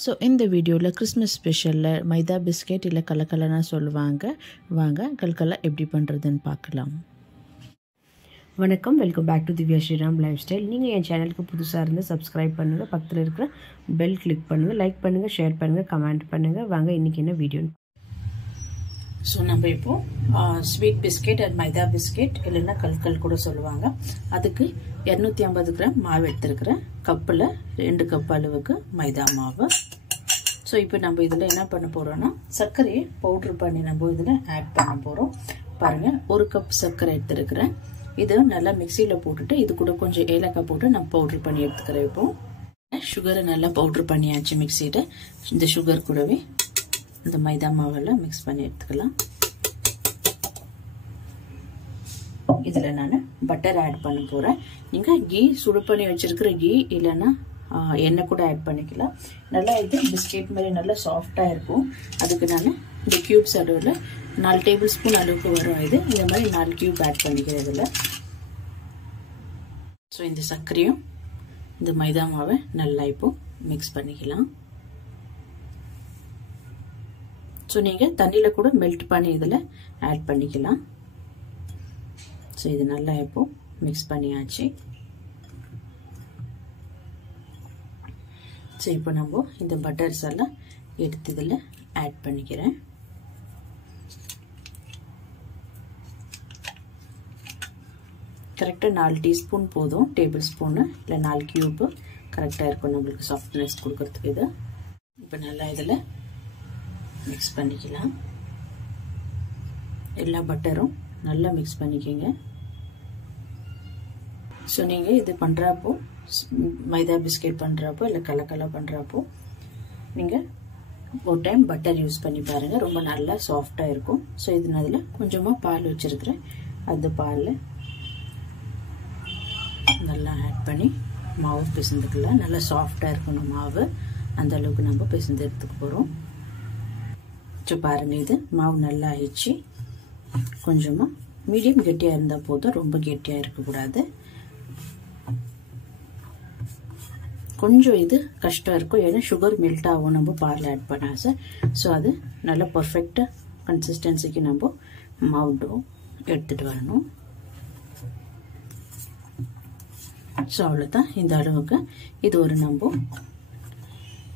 So இந்த வீடியோவில் Christmas ஸ்பெஷலில் மைதா biscuit இல்லை கலக்கலன்னா சொல்லுவாங்க. வாங்க கலக்கலை எப்படி பண்ணுறதுன்னு பார்க்கலாம். வணக்கம், welcome back to Divya Sriram lifestyle. நீங்கள் என் சேனலுக்கு புதுசாக இருந்து சப்ஸ்கிரைப் பண்ணுங்கள், பக்கத்தில் இருக்கிற பெல் கிளிக் பண்ணுங்கள், லைக் பண்ணுங்கள், ஷேர் பண்ணுங்கள், கமெண்ட் பண்ணுங்கள். வாங்க இன்றைக்கி என்ன வீடியோ. ஸோ நம்ம இப்போது sweet biscuit and maida biscuit இல்லைன்னா கல்கல் கூட சொல்லுவாங்க. அதுக்கு 250 கிராம் மாவு எடுத்துருக்கிறேன். கப்பில் 2 கப் அளவுக்கு மைதா மாவு. ஸோ இப்போ நம்ம இதில் என்ன பண்ண போகிறோன்னா சர்க்கரையை பவுட்ரு பண்ணி நம்ம இதில் ஆட் பண்ண போகிறோம். பாருங்கள், 1 கப் சர்க்கரை எடுத்துருக்கிறேன். இதை நல்லா மிக்சியில் போட்டுட்டு இது கூட கொஞ்சம் ஏலக்காய் போட்டு நான் பவுட்ரு பண்ணி எடுத்துக்கிறேன். இப்போது சுகரை நல்லா பவுட்ரு பண்ணியாச்சு மிக்சியில். இந்த சுகர் கூடவே இந்த மைதா மாவெல்லாம் மிக்ஸ் பண்ணி எடுத்துக்கலாம். இதில் நான் பட்டர் ஆட் பண்ண போகிறேன். நீங்கள் கீ சுடு பண்ணி வச்சுருக்கிற கீ இல்லைன்னா எண்ணெய் கூட ஆட் பண்ணிக்கலாம். நல்லா இது பிஸ்கெட் மாதிரி நல்லா சாஃப்டாக இருக்கும். அதுக்கு நான் இந்த க்யூப்ஸ் அளவில் 4 டேபிள் ஸ்பூன் அளவுக்கு வரும். இது இந்த மாதிரி 4 க்யூப் ஆட் பண்ணிக்கிறேன் இதில். ஸோ இந்த சர்க்கரையும் இந்த மைதா மாவை நல்லா இப்போ மிக்ஸ் பண்ணிக்கலாம். ஸோ நீங்கள் தண்ணியில் கூட மெல்ட் பண்ணி இதில் ஆட் பண்ணிக்கலாம். ஸோ இது நல்லா இப்போ மிக்ஸ் பண்ணியாச்சு. ஸோ இப்போ நம்ம இந்த பட்டர்ஸ் எல்லாம் எடுத்து இதில் ஆட் பண்ணிக்கிறேன். கரெக்டாக 4 டீஸ்பூன் போதும், டேபிள் ஸ்பூனு இல்லை 4 க்யூப்பு கரெக்டாக இருக்கும் நம்மளுக்கு சாஃப்ட்னஸ் கொடுக்கறதுக்கு. இது இப்போ நல்லா இதில் மிக்ஸ் பண்ணிக்கலாம். எல்லா பட்டரும் நல்லா மிக்ஸ் பண்ணிக்கோங்க. ஸோ நீங்கள் இது பண்ணுறப்போ மைதா பிஸ்கெட் பண்ணுறப்போ இல்லை கலக்கலா பண்ணுறப்போ நீங்கள் ஒரு டைம் பட்டர் யூஸ் பண்ணி பாருங்கள், ரொம்ப நல்லா சாஃப்டாக இருக்கும். ஸோ இது அதில் கொஞ்சமாக பால் வச்சுருக்கிறேன். அந்த பாலில் நல்லா ஆட் பண்ணி மாவு பிசைந்துக்கலாம். நல்லா சாஃப்டாக இருக்கணும் மாவு, அந்த அளவுக்கு நம்ம பிசைந்து எடுத்துக்க போகிறோம். ஸோ பாருங்கள், இது மாவு நல்லா ஆயிடுச்சு. கொஞ்சமாக மீடியம் கெட்டியாக இருந்தால் போதும், ரொம்ப கெட்டியாக இருக்கக்கூடாது. கொஞ்சம் இது கஷ்டம் இருக்கும், ஏன்னா சுகர் மெல்ட் ஆகும் நம்ம பாலில் ஆட் பண்ணாச. ஸோ அது நல்லா பர்ஃபெக்டாக கன்சிஸ்டன்சிக்கு நம்ம மாவு டோ எடுத்துகிட்டு வரணும். ஸோ அவ்வளோதான், இந்த அளவுக்கு. இது நம்ம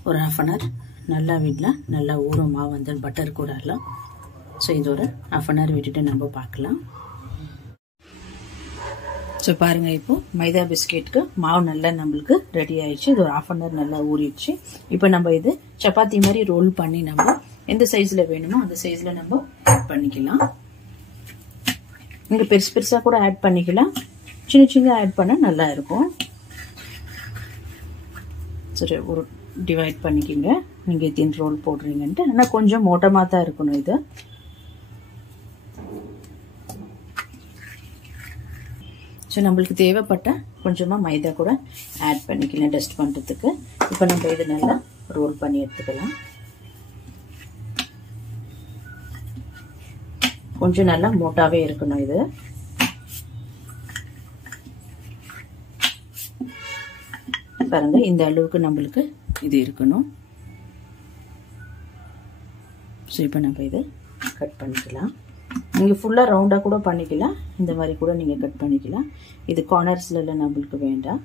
ஒரு 1/2 அன் ஹவர் நல்லா விடலாம். நல்லா ஊறும் மாவு வந்து பட்டர் கூட எல்லாம். ஸோ இது ஒரு 1/2 அன் ஹவர் விட்டுட்டு நம்ம பார்க்கலாம். ஸோ பாருங்கள், இப்போது மைதா பிஸ்கெட்டுக்கு மாவு நல்லா நம்மளுக்கு ரெடி ஆயிடுச்சு. இது ஒரு 1/2 அன் ஹவர் நல்லா ஊறிடுச்சு. இப்போ நம்ம இது சப்பாத்தி மாதிரி ரோல் பண்ணி நம்ம எந்த சைஸில் வேணுமோ அந்த சைஸில் நம்ம ஆட் பண்ணிக்கலாம். நீங்கள் பெருசு பெருசாக கூட ஆட் பண்ணிக்கலாம், சின்ன சின்ன ஆட் பண்ணால் நல்லா இருக்கும். சரி, ஒரு டிவைட் பண்ணிக்கிங்க நீங்கள் எத்தனை ரோல் போடுறீங்கன்ட்டு. ஆனால் கொஞ்சம் மோட்டமாக தான் இருக்கணும் இது. ஸோ நம்மளுக்கு தேவைப்பட்ட கொஞ்சமாக மைதா கூட ஆட் பண்ணிக்கலாம் டஸ்ட் பண்ணுறதுக்கு. இப்போ நம்ம இது நல்லா ரோல் பண்ணி எடுத்துக்கலாம். கொஞ்சம் நல்லா மோட்டாவே இருக்கணும் இது. பாருங்க, இந்த அளவுக்கு நம்மளுக்கு இது இருக்கணும். ஸோ இப்போ நம்ம இதை கட் பண்ணிக்கலாம். நீங்கள் ஃபுல்லாக ரவுண்டாக கூட பண்ணிக்கலாம், இந்த மாதிரி கூட நீங்கள் கட் பண்ணிக்கலாம். இது கார்னர்ஸ்லாம் நம்மளுக்கு வேண்டாம்.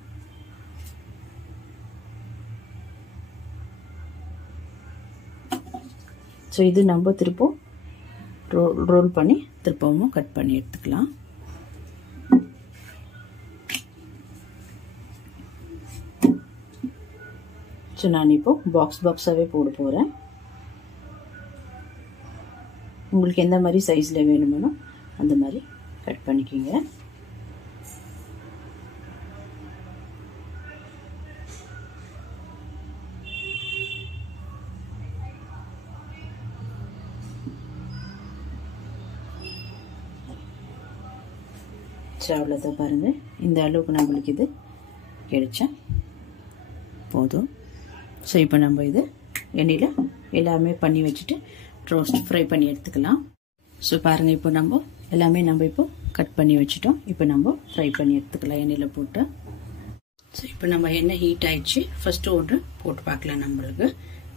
ஸோ இது நம்ம திருப்பம் ரோல் பண்ணி திருப்பவும் கட் பண்ணி எடுத்துக்கலாம். ஸோ நான் இப்போ பாக்ஸாகவே போட போகிறேன். உங்களுக்கு எந்த மாதிரி சைஸில் வேணுமோ அந்த மாதிரி கட் பண்ணிக்கிங்க. ஸோ அவ்வளோதான், பாருங்கள், இந்த அளவுக்கு நம்மளுக்கு இது கிடைச்சா போதும். ஸோ இப்போ நம்ம இது எண்ணெயில் எல்லாமே பண்ணி வச்சுட்டு ரோஸ்ட் ஃப்ரை பண்ணி எடுத்துக்கலாம். ஸோ பாருங்கள், இப்போ நம்ம எல்லாமே இப்போ கட் பண்ணி வச்சுட்டோம். இப்போ நம்ம ஃப்ரை பண்ணி எடுத்துக்கலாம் எண்ணெயில் போட்டு. ஸோ இப்போ நம்ம எண்ணெய் ஹீட் ஆயிடுச்சு. ஃபஸ்ட்டு ஒன்று போட்டு பார்க்கலாம் நம்மளுக்கு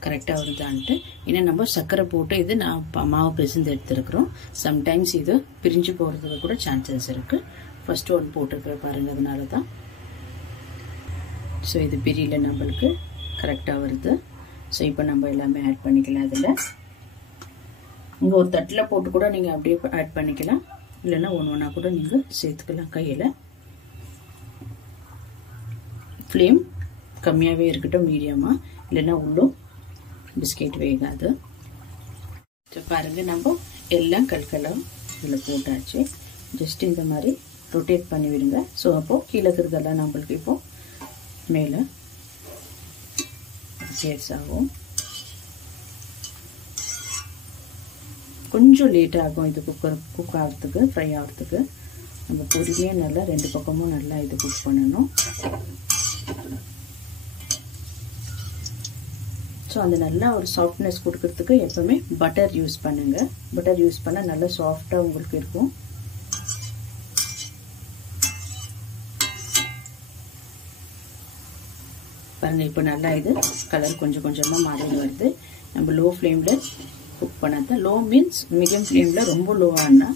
கரெக்டாக வருதான்ட்டு. ஏன்னா நம்ம சர்க்கரை போட்டு இது நான் மாவு பிசைந்து எடுத்துருக்குறோம். சம்டைம்ஸ் இது பிரிஞ்சு போகிறதுக்கு கூட சான்சஸ் இருக்குது. ஃபஸ்ட்டு ஒன்று போட்டுருக்குற பாருங்கள், அதனால தான். ஸோ இது பிரியல, நம்மளுக்கு கரெக்டாக வருது. ஸோ இப்போ நம்ம எல்லாமே ஆட் பண்ணிக்கலாம். அதில் இங்கே ஒரு தட்டில் போட்டு கூட நீங்கள் அப்படியே ஆட் பண்ணிக்கலாம், இல்லைன்னா ஒன்று ஒன்றா கூட நீங்கள் சேர்த்துக்கலாம் கையில். ஃப்ளேம் கம்மியாகவே இருக்கட்டும், மீடியமாக, இல்லைன்னா உள்ளும் பிஸ்கெட் வேகாது. ஸோ பாருங்கள், நம்ம எல்லாம் கல்கலாம் இதில் போட்டாச்சு. ஜஸ்ட் இந்த மாதிரி ரொட்டேட் பண்ணி விடுங்க. ஸோ அப்போது கீழே இருக்கிறதெல்லாம் நம்மளுக்கு இப்போது மேலே சேர்ஸ் ஆகும். கொஞ்சம் லேட் ஆகும் இது குக் ஆகிறதுக்கு, ஃப்ரை ஆகிறதுக்கு. நம்ம பொறுமையாக நல்லா 2 பக்கமும் நல்லா இது குக் பண்ணணும். ஸோ அந்த நல்லா ஒரு சாஃப்ட்னஸ் கொடுக்கறதுக்கு எப்பவுமே பட்டர் யூஸ் பண்ணுங்கள். பட்டர் யூஸ் பண்ணால் நல்லா சாஃப்டாக உங்களுக்கு இருக்கும். பாருங்கள், இப்போ நல்லா இது கலர் கொஞ்சம் கொஞ்சமாக மாறி வருது. நம்ம லோ ஃப்ளேமில் குக் பண்ணாத, லோ மீன்ஸ் மீடியம் ஃப்ளேமில், ரொம்ப லோவானா.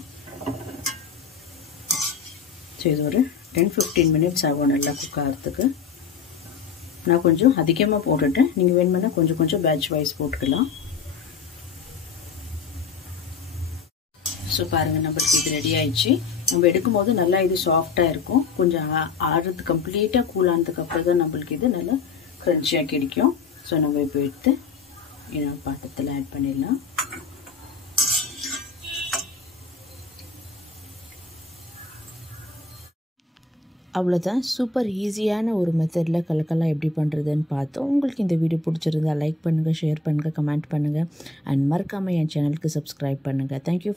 ஸோ இது ஒரு 10-15 மினிட்ஸ் ஆகும் நல்லா குக் ஆகிறதுக்கு. நான் கொஞ்சம் அதிகமாக போட்டுட்டேன், நீங்கள் வேணுமென்னா கொஞ்சம் கொஞ்சம் பேட்ச் வைஸ் போட்டுக்கலாம். ஸோ பாருங்கள், நம்மளுக்கு இது ரெடி ஆயிடுச்சு. நம்ம எடுக்கும் போது நல்லா இது சாஃப்டாக இருக்கும். கொஞ்சம் ஆடுறது கம்ப்ளீட்டாக கூல் ஆனதுக்கு அப்புறம் தான் நம்மளுக்கு இது நல்லா க்ரன்ச்சியாக கிடைக்கும். ஸோ நம்ம இப்போ எடுத்து இன்னொரு பாத்திரத்தில் ஆட் பண்ணிடலாம். அவ்வளோதான், சூப்பர் ஈஸியான ஒரு மெத்தடில் கலக்கெல்லாம் எப்படி பண்ணுறதுன்னு பார்த்தோம். உங்களுக்கு இந்த வீடியோ பிடிச்சிருந்தா லைக் பண்ணுங்கள், ஷேர் பண்ணுங்கள், கமெண்ட் பண்ணுங்கள், அண்ட் மறக்காமல் என் சேனலுக்கு சப்ஸ்கிரைப் பண்ணுங்கள். தேங்க்யூ.